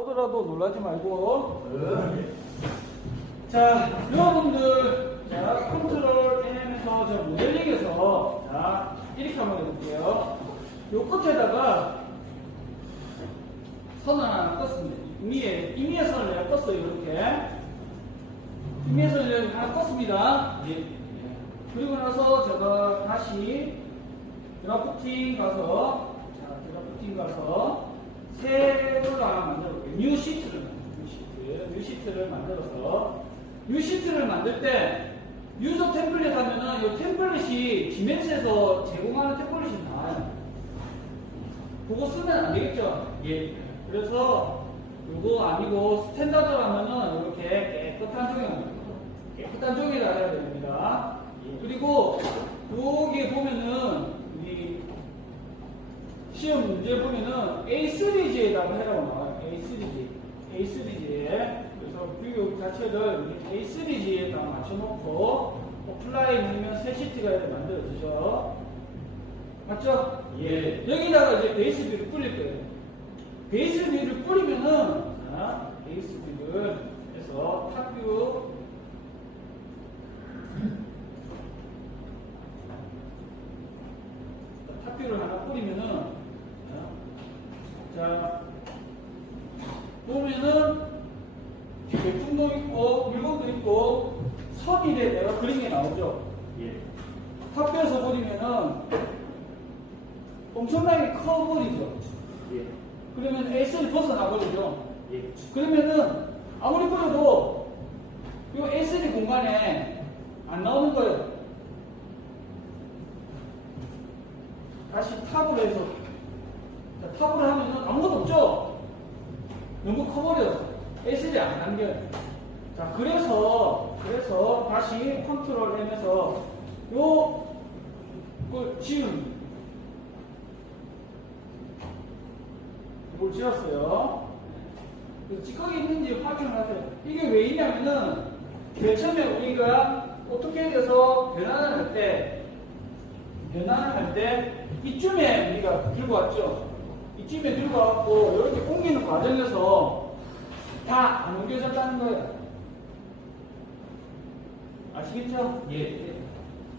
보더라도 놀라지 말고. 자, 여러분들, 자, 컨트롤 N에서 저 모델링에서, 자, 이렇게 한번 해볼게요. 요 끝에다가 선을 하나 껐습니다. 위에, 임의의 선을 내가 껐어요, 이렇게. 임의의 선을 여기 하나 껐습니다. 예. 그리고 나서 제가 다시 드라프팅 가서, 자, 드라프팅 가서, 하나 만들어 볼게요. 뉴 시트를 만들어요. 뉴 시트. 뉴 시트를 만들어서, 뉴 시트를 만들 때, 유저 템플릿 하면은 이 템플릿이 지멘스에서 제공하는 템플릿이 나와요. 그거 쓰면 안 되겠죠? 예. 그래서 요거 아니고 스탠다드로 하면은 이렇게 깨끗한 종이 깨끗한 종이를 알아야 됩니다. 그리고 여기 보면은 우리 시험 문제 보면은 A3G에다가 해라고 나와요. A3G. A3G에. 그래서 규격 자체를 A3G에다 맞춰놓고 어플라이 누르면 새 시트가 이렇게 만들어지죠. 맞죠? 예. 여기다가 이제 베이스 뷰를 뿌릴 거예요. 베이스 뷰를 뿌리면은, 자, 베이스 뷰를 해서 탑뷰, 탑뷰를 하나 뿌리면은, 자, 보면은, 제품도 있고, 물건도 있고, 선이래 내가 게 나오죠. 예. 탑뷰에서 보리면은, 엄청나게 커버리죠. 예. 그러면 S를 벗어나버리죠. 예. 그러면은 아무리 뿌려도 이 S3 공간에 안 나오는 거예요. 다시 탑을 해서 자, 탑을 하면은 아무것도 없죠. 너무 커버려서 S3이 안 남겨요. 자 그래서 그래서 다시 컨트롤 M에서 요 걸 지운 이걸 지었어요. 찌꺼기 있는지 확인을 하세요. 이게 왜 있냐면은, 맨 처음에 우리가 어떻게 해서 변환을 할 때, 변환을 할 때, 이쯤에 우리가 들고 왔죠. 이쯤에 들고 왔고, 이렇게 옮기는 과정에서 다 안 옮겨졌다는 거예요. 아시겠죠? 예.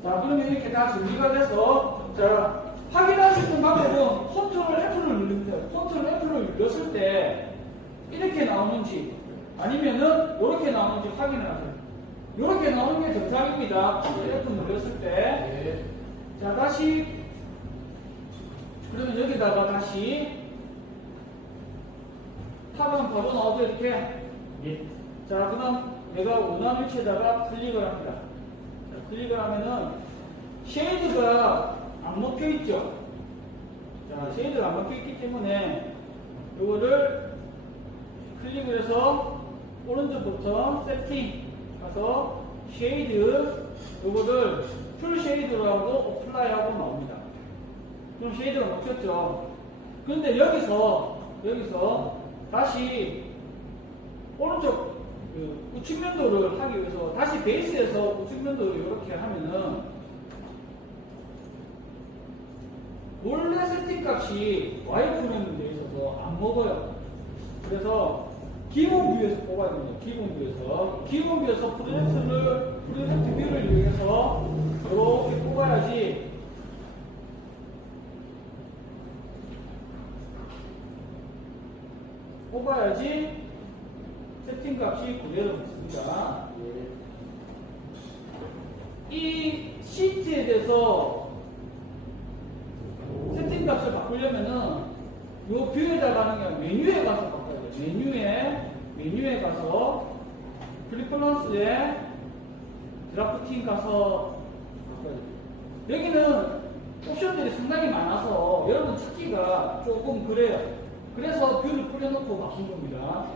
자, 그러면 이렇게 다 정리가 돼서, 자, 확인할 수 있는 방법은 컨트롤 F를 돼요. 컨트롤 F를 눌렀을 때, 이렇게 나오는지, 아니면은, 이렇게 나오는지 확인을 하세요. 이렇게 나오는 게 정상입니다. 컨트롤 F 눌렀을 때. 예. 자, 다시, 그러면 여기다가 다시, 탑은 바로 나오죠, 이렇게. 예. 자, 그다음 내가 원하는 위치에다가 클릭을 합니다. 자, 클릭을 하면은 쉐이드가 안 먹혀 있죠. 자, 쉐이드가 안 먹혀 있기 때문에 이거를 클릭을 해서 오른쪽 버튼 세팅 가서 쉐이드 이거를 풀 쉐이드로 하고 어플라이 하고 나옵니다. 그럼 쉐이드가 먹혔죠. 그런데 여기서 여기서 다시 오른쪽 그 우측 면도를 하기 위해서 다시 베이스에서 우측 면도를 이렇게 하면은 원래 세팅 값이 와이프 면도에 있어서 안 먹어요. 그래서 기본 뷰에서 뽑아야 됩니다. 기본 뷰에서 기본 뷰에서 프로젝트를 프로젝트 뷰를 이용해서 이렇게 뽑아야지 뽑아야지 세팅 값이 그대로 붙습니다. 예. 이 시트에 대해서 세팅 값을 바꾸려면은 요 뷰에다 가는 게 아니라 메뉴에 가서 바꿔야 돼요. 메뉴에, 메뉴에 가서 프리퍼런스에 드라프팅 가서 바꿔야 돼요. 여기는 옵션들이 상당히 많아서 여러분 찾기가 조금 그래요. 그래서 뷰를 뿌려놓고 바꾼 겁니다.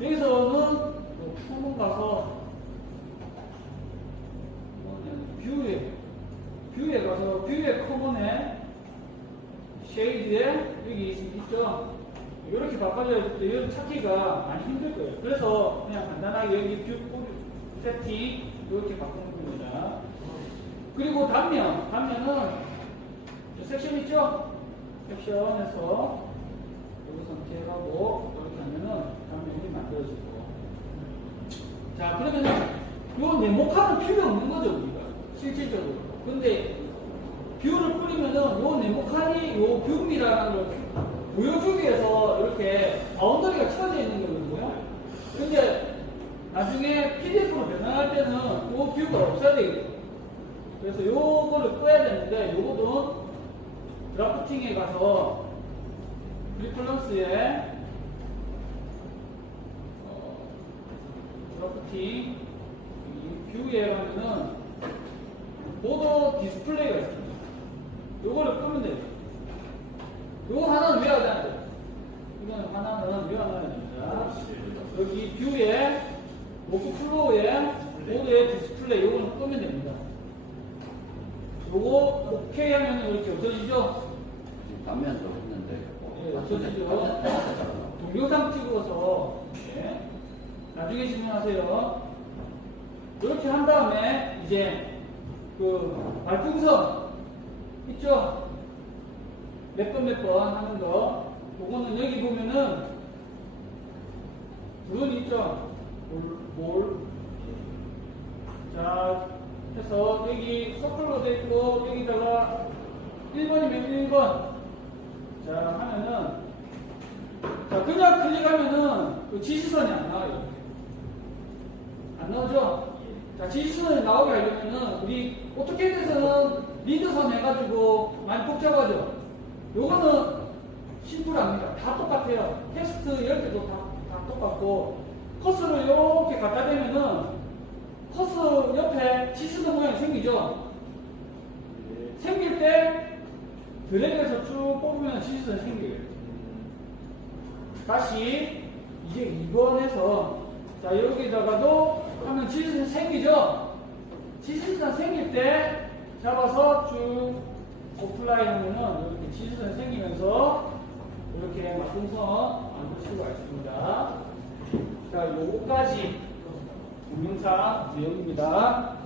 여기서는 한번 가서 뷰에 뷰에 가서 뷰에 커먼에 쉐이드에 여기 있- 있죠. 이렇게 바꿔줘야 돼. 이런 찾기가 많이 힘들 거예요. 그래서 그냥 간단하게 여기 뷰 세팅 이렇게 바꾸는 겁니다. 그리고 단면, 단면은 이 섹션 있죠? 섹션에서 여기 선택하고 이렇게 하면은 자, 그러면은 요 네모칸은 필요 없는 거죠, 우리가. 실질적으로. 근데 뷰를 뿌리면은 요 네모칸이 요 뷰미라는 걸 보여주기 위해서 이렇게 바운더리가 쳐져 있는 거거든요. 근데 나중에 PDF로 변환할 때는 요 뷰가 없어야 되겠죠. 그래서 요거를 꺼야 되는데 요거는 드라프팅에 가서 리플런스에 어, 드라프팅 이 뷰에 가면은 보더 디스플레이가 있습니다. 요거를 끄면 돼요. 요거 하나는 외워야 돼요. 이거는 하나는 외워놔야 됩니다. 여기 뷰에 워크 플로우에 보드에 디스플레이 요거는 끄면 됩니다. 요거 오케이 하면 이렇게 없어지죠? 뭐 없어지죠? 동영상 찍어서 예. 나중에 질문하세요. 이렇게 한 다음에 이제 그 말풍선 있죠? 몇 번 몇 번 하는 거. 그거는 여기 보면은 부분 있죠? 볼, 볼. 자, 해서 여기 서클로 돼 있고 여기다가 1번이면 1번. 자, 하면은 자, 그냥 클릭하면은 그 지시선이 안 나와요. 안 나오죠? 자, 지시선이 나오게 하려면은 우리 오토캐드에서는 리드선 해가지고 많이 복잡하죠? 요거는 심플합니다. 다 똑같아요. 텍스트 10개도 다, 다 똑같고 커서를 이렇게 갖다 대면은 커서 옆에 지시선 모양이 생기죠? 생길 때 드래그해서 쭉 뽑으면 지시선이 생겨요. 다시 이제 2번에서 자 여기다가도 하면 지시선 생기죠? 지시선 생길 때 잡아서 쭉 어플라이 하면은 이렇게 지시선 생기면서 이렇게 맞춤선 만들 수가 있습니다. 자 요거까지 동영상 내용입니다.